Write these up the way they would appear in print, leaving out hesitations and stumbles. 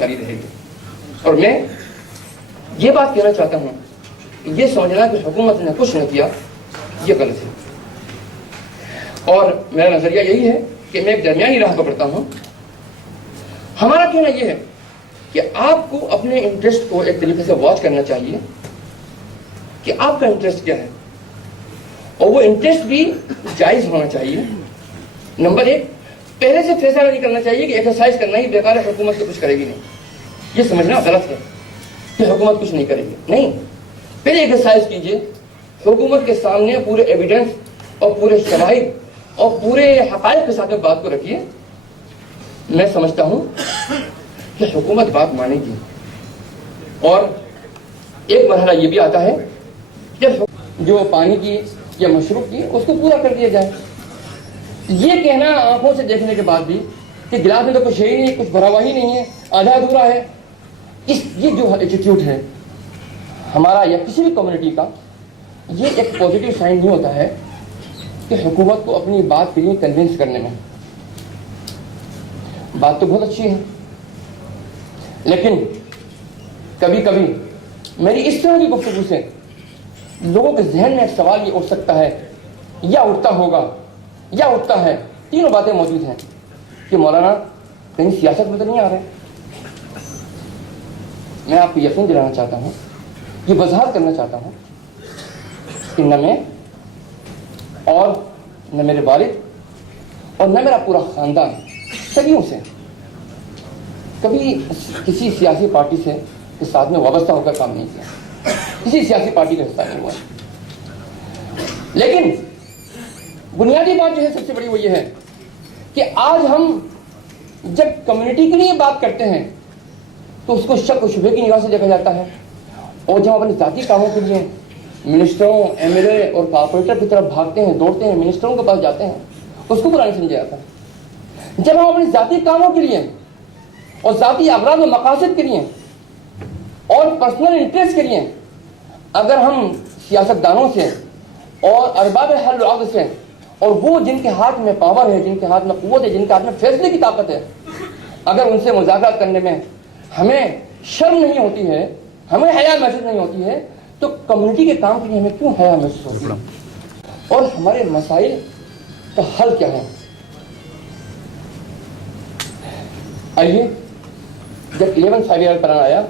جاری رہے گی. اور میں یہ بات کہنا چاہتا ہوں کہ یہ سمجھنا کہ حکومت نے کچھ نہ کیا یہ غلط ہے. اور میرا نظریہ یہی ہے کہ میں ایک درمیانی راہ پکڑتا ہوں. ہمارا کہنا یہ ہے کہ آپ کو اپنے انٹرسٹ کو ایک طریقے سے واچ کرنا چاہیے کہ آپ کا انٹرسٹ کیا ہے, اور وہ انٹرسٹ بھی جائز ہونا چاہیے. نمبر ایک, پہلے سے فیصلہ نہیں کرنا چاہیے کہ ایکسرسائز کرنا ہی بیکار ہے, حکومت تو کچھ کرے گی نہیں. یہ سمجھنا غلط ہے کہ حکومت کچھ نہیں کرے گی. نہیں, پہلے ایکسرسائز کیجئے, حکومت کے سامنے پورے ایویڈنس اور پورے شواہد اور پورے حقائق کے ساتھ بات کو رکھیے. میں سمجھتا ہوں کہ حکومت بات مانے گی. اور ایک مرحلہ یہ بھی آتا ہے کہ جو پانی کی یا مشروب کی اس کو پورا کر دیا جائے. یہ کہنا آنکھوں سے دیکھنے کے بعد بھی کہ گلاس میں تو کچھ ہے ہی نہیں, کچھ بھرا ہوا ہی نہیں ہے, آدھا ادھورا ہے, یہ جو ایٹیٹیوڈ ہے ہمارا یا کسی بھی کمیونٹی کا, یہ ایک پازیٹیو سائن نہیں ہوتا ہے کہ حکومت کو اپنی بات کے لیے کنونس کرنے میں. بات تو بہت اچھی ہے, لیکن کبھی کبھی میری اس طرح کی گفتگو سے لوگوں کے ذہن میں ایک سوال یہ اٹھ سکتا ہے یا اٹھتا ہوگا یا اٹھتا ہے, تینوں باتیں موجود ہیں کہ مولانا کہیں سیاست میں تو نہیں آ رہے. میں آپ کو یقین دلانا چاہتا ہوں, یہ وضاحت کرنا چاہتا ہوں کہ نہ میں اور نہ میرے والد اور نہ میرا پورا خاندان صدیوں سے کبھی کسی سیاسی پارٹی سے کے ساتھ میں وابستہ ہو کر کام نہیں کیا, کسی سیاسی پارٹی کا حصہ نہیں ہوا. لیکن بنیادی بات جو ہے سب سے بڑی وہ یہ ہے کہ آج ہم جب کمیونٹی کے لیے بات کرتے ہیں تو اس کو شک و شبہ کی نگاہ سے دیکھا جاتا ہے, اور جب ہم اپنے ذاتی کاموں کے لیے منسٹروں, ایم ایل اے اور کارپوریٹر کی طرف بھاگتے ہیں, دوڑتے ہیں, منسٹروں کے پاس جاتے ہیں, اس کو برا نہیں سمجھا جاتا. جب ہم اپنے ذاتی کاموں کے لیے اور ذاتی اغراض و مقاصد کے لیے اور پرسنل انٹرسٹ کے لیے اگر ہم سیاستدانوں سے اور ارباب حل و عقد سے, اور وہ جن کے ہاتھ میں پاور ہے, جن کے ہاتھ میں قوت ہے, جن کے ہاتھ میں فیصلے کی طاقت ہے, اگر ان سے مذاکرات کرنے میں ہمیں شرم نہیں ہوتی ہے, ہمیں حیا محسوس نہیں ہوتی ہے, تو کمیونٹی کے کام کے لیے ہمیں کیوں حیا محسوس ہوتی ہے؟ اور ہمارے مسائل کا حل کیا ہے؟ آئیے, جب 11 5 ایئر پلان آیا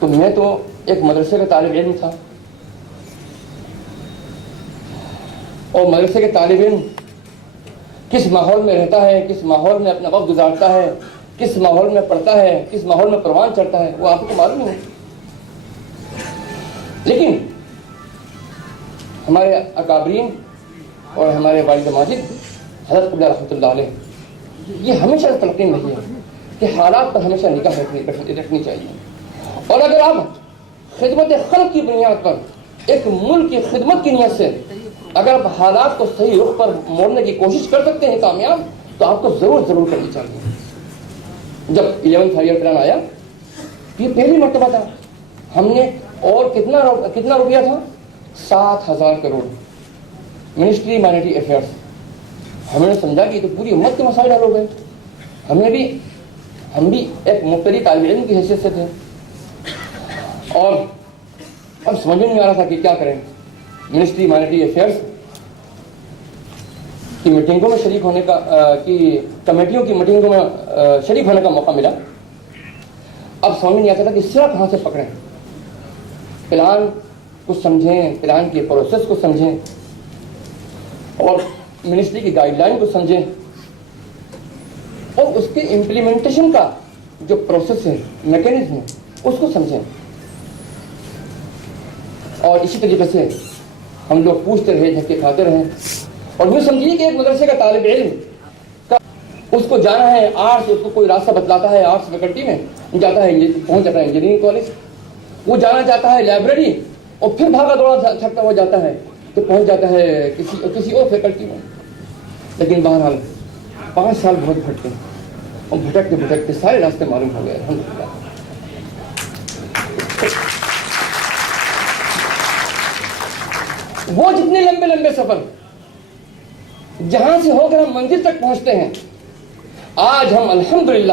تو میں تو ایک مدرسے کا طالب علم تھا, اور مدرسے کے طالب علم کس ماحول میں رہتا ہے, کس ماحول میں اپنا وقت گزارتا ہے, کس ماحول میں پڑھتا ہے, کس ماحول میں پروان چڑھتا ہے, وہ آپ کو معلوم ہے. لیکن ہمارے اکابرین اور ہمارے والد ماجد حضرت قبلہ رحمۃ اللہ علیہ یہ ہمیشہ تلقین رہی ہے کہ حالات پر ہمیشہ نگاہ رکھنی چاہیے. اور اگر آپ خدمت خلق کی بنیاد پر ایک ملک کی خدمت کی نیت سے اگر آپ حالات کو صحیح رخ پر موڑنے کی کوشش کر سکتے ہیں کامیاب, تو آپ کو ضرور کرنی چاہیے. جب 11 5 ایئر پلان آیا یہ پہلی مرتبہ تھا, ہم نے اور کتنا روپیہ تھا, 7,000 کروڑ, منسٹری مائنورٹی افیئرس. ہم نے سمجھا کہ یہ تو پوری امت کے مسائل حل ہو گئے. ہم بھی ایک مبتدی طالب علم کی حیثیت سے تھے, اور اب سمجھ میں نہیں آ رہا تھا کہ کیا کریں. منسٹری مائنورٹی افیئرس کی میٹنگوں میں شریک ہونے کا کمیٹیوں کی میٹنگوں میں شریک ہونے کا موقع ملا. اب سمجھ نہیں آتا تھا کہ سرا کہاں سے پکڑیں, پلان کو سمجھیں, پلان کے پروسیس کو سمجھیں, اور منسٹری کی گائیڈ لائن کو سمجھیں, اور اس کے امپلیمنٹیشن کا جو پروسیس ہے, میکینزم ہے, اس کو سمجھیں. اور اسی طریقے سے ہم لوگ پوچھتے رہے, دھکے کھاتے رہے, اور یوں سمجھیے کہ ایک مدرسے کا طالب علم کا اس کو جانا ہے آرٹس, اس کو کوئی راستہ بتلاتا ہے آرٹس فیکلٹی میں جاتا ہے, پہنچ جاتا ہے انجینئرنگ کالج, وہ جانا چاہتا ہے لائبریری, اور پھر بھاگا دوڑا تھکتا ہوا جاتا ہے تو پہنچ جاتا ہے کسی اور فیکلٹی میں. لیکن بہرحال 5 سال بہت بھٹکے, اور بھٹکتے سارے راستے معلوم ہو گئے الحمدللہ. وہ جتنے لمبے سفر جہاں سے ہو کر ہم منزل تک پہنچتے ہیں, آج ہم الحمدللہ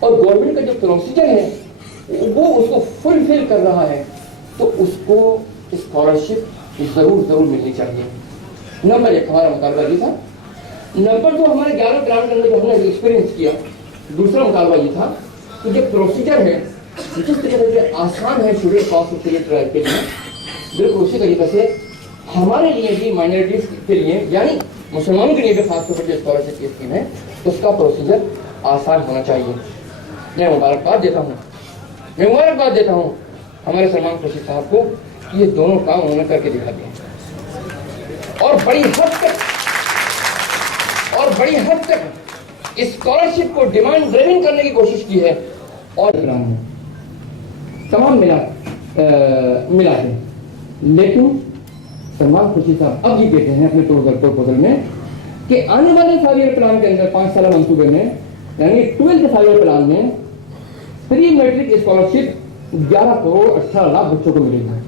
اور گورنمنٹ کا جو پروسیجر ہے وہ اس کو فلفل کر رہا ہے تو اس کو اسکالرشپ ضرور ملنی چاہیے. نمبر 1 ہمارا مطالبہ یہ تھا. نمبر 2 ہمارے 11 پلان کے اندر جو ہم نے ایکسپیرینس کیا, دوسرا مطالبہ یہ تھا کہ جو پروسیجر ہے جس طریقے سے آسان ہے شیڈول کاسٹ کے لیے ٹرائب کے لیے, بالکل اسی طریقے سے ہمارے لیے بھی مائنورٹیز کے لیے یعنی مسلمانوں کے لیے بھی خاص طور پر جو اسکالرشپ کی اسکیم ہے اس کا پروسیجر آسان ہونا چاہیے. میں مبارکباد دیتا ہوں ہمارے سلمان خورشید صاحب کو کہ یہ دونوں کام انہوں نے کر کے دکھا دیا اور بڑی حد تک اسکالرشپ کو ڈیمانڈ ڈریون کرنے کی کوشش کی ہے. اور تمام ملا ہے, لیکن سلمان خورشید صاحب اب یہ کہتے ہیں اپنے پروپوزل میں کہ آنے والے 5 ایئر پلان کے اندر 5 سالہ منصوبے میں یعنی 12 5 ایئر پلان میں پری میٹرک اسکالرشپ 11 کروڑ 18 لاکھ بچوں کو ملے گی.